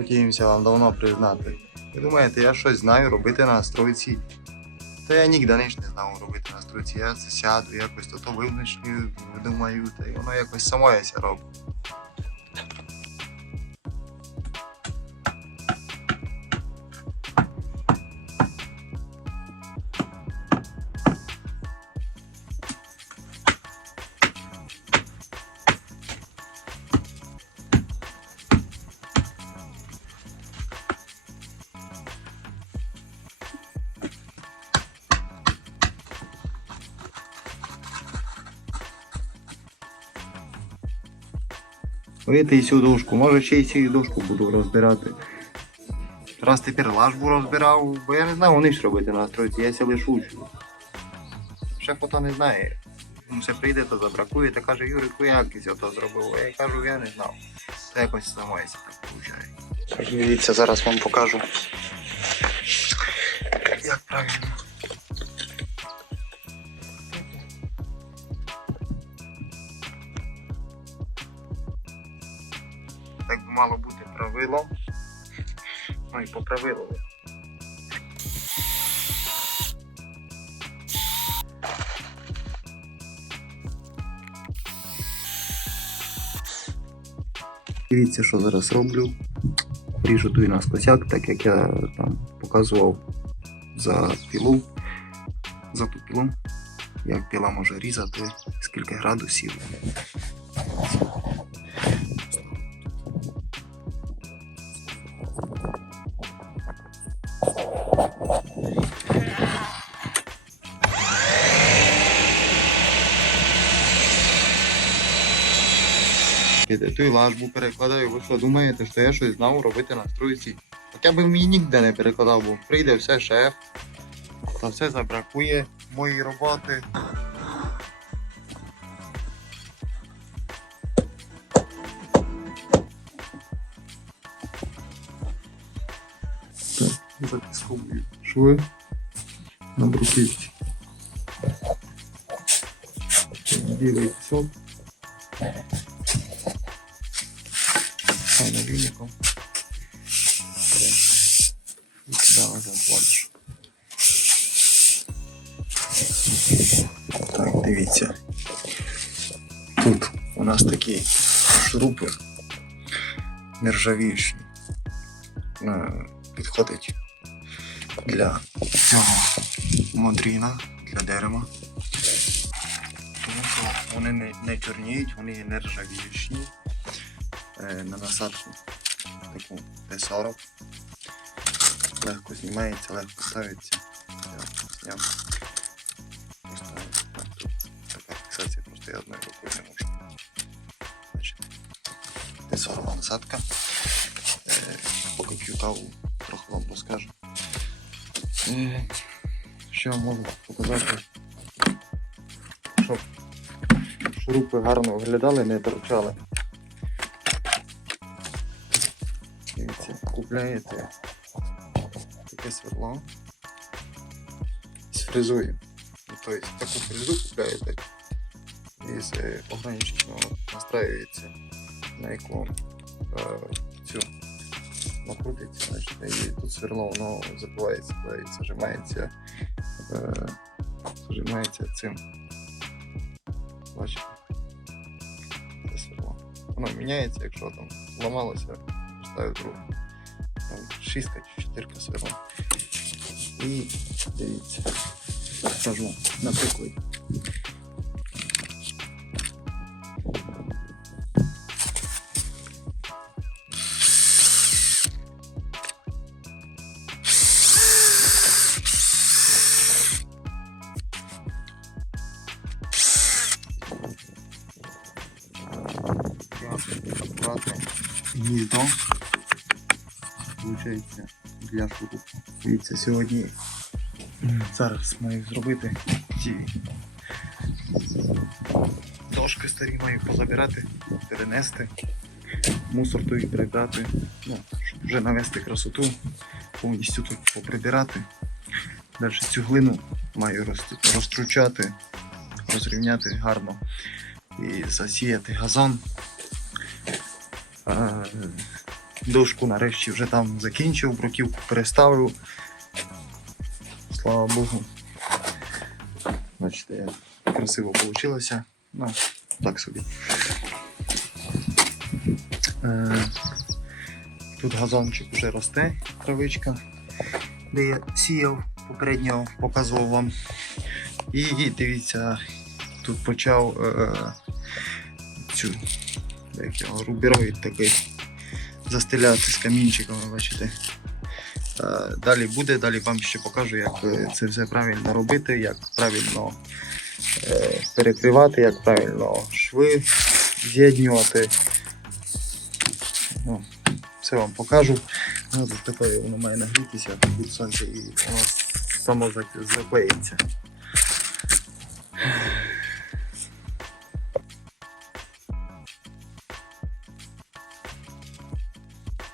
Хотівся вам давно признати. Ви думаєте, я щось знаю робити на стройці? Та я ніч не знав робити на стройці. Я це сяду, якось то, то вивничню видумаю, та й воно якось само я ся роблю. Вийти і цю дошку, може ще й цю дошку буду розбирати. Раз тепер лажбу розбирав, бо я не знав вони ж робити на стройці, я ся лише учу. Шеф ото не знає. Він ще прийде, то забракує, та каже, Юрику, як ти то зробив? Я кажу, я не знав. Це якось самоється так виходить. Дивіться, зараз вам покажу. Як правильно. Мало бути правило. Ну і по правилу. Дивіться, що зараз роблю. Ріжу туй на скосяк, так як я там показував за пілу. За ту пілу. Як піла може різати, скільки градусів. Іде ту лажбу перекладаю. Ви що думаєте, що я щось знав робити на стройці? Хоча б мені ніде не перекладав, бо прийде все шеф. Та все забракує моєї роботи. Так, затисковую шви на бруківці. Білий пісок. Файно віником. І сюди назад вводиш. Так, дивіться. Тут у нас такі шурупи нержавіючі. Е, Підходить для цього модріна, для дерева. Тому що вони не, не чорніють, вони є нержавіючі. Е, на насадку таку Т-40. Легко знімається, легко ставиться. Я зняв. Тут така фіксація, просто я одною рукою не можу. Значить, Т-40 насадка. Е, поки п'ю каву, трохи вам розкажу. Е, що можу показати? Щоб шурупи гарно виглядали, не торчали. Купляєте таке сверло з фрезою. Тобто таку фрезу купляєте і з е, настраюється на яку е, цю накрутиться, і тут сверло воно забивається туди і зажимається, е, зажимається цим. Бачите? Це сверло. Воно міняється, якщо там зламалося, ставив другу. Там шістка чи чотирка сверло. І дивіться, скажу на прикладі. Аккуратно. Гніздо. Получається для шурупу. Дивіться, сьогодні зараз маю зробити ці дошки старі маю позабирати, перенести, мусор той прибрати, ну, щоб вже навести красоту, повністю тут поприбирати. Далі цю глину маю роз- розтручати, розрівняти гарно і засіяти газон. Дошку нарешті вже там закінчив, бруківку переставив. Слава Богу. Бачите, красиво вийшло. Ну, так собі. Е, Тут газончик вже росте, травичка, де я сіяв, попередньо показував вам. І дивіться, тут почав е, цю, як його, рубероїд такий застеляти з камінчиками, бачите. Е, Далі буде, далі вам ще покажу, як е, це все правильно робити, як правильно е, перекривати, як правильно шви з'єднювати. Ну, все вам покажу. Ну, тут воно має нагрітися, від сонця і воно само зак- заклеїться.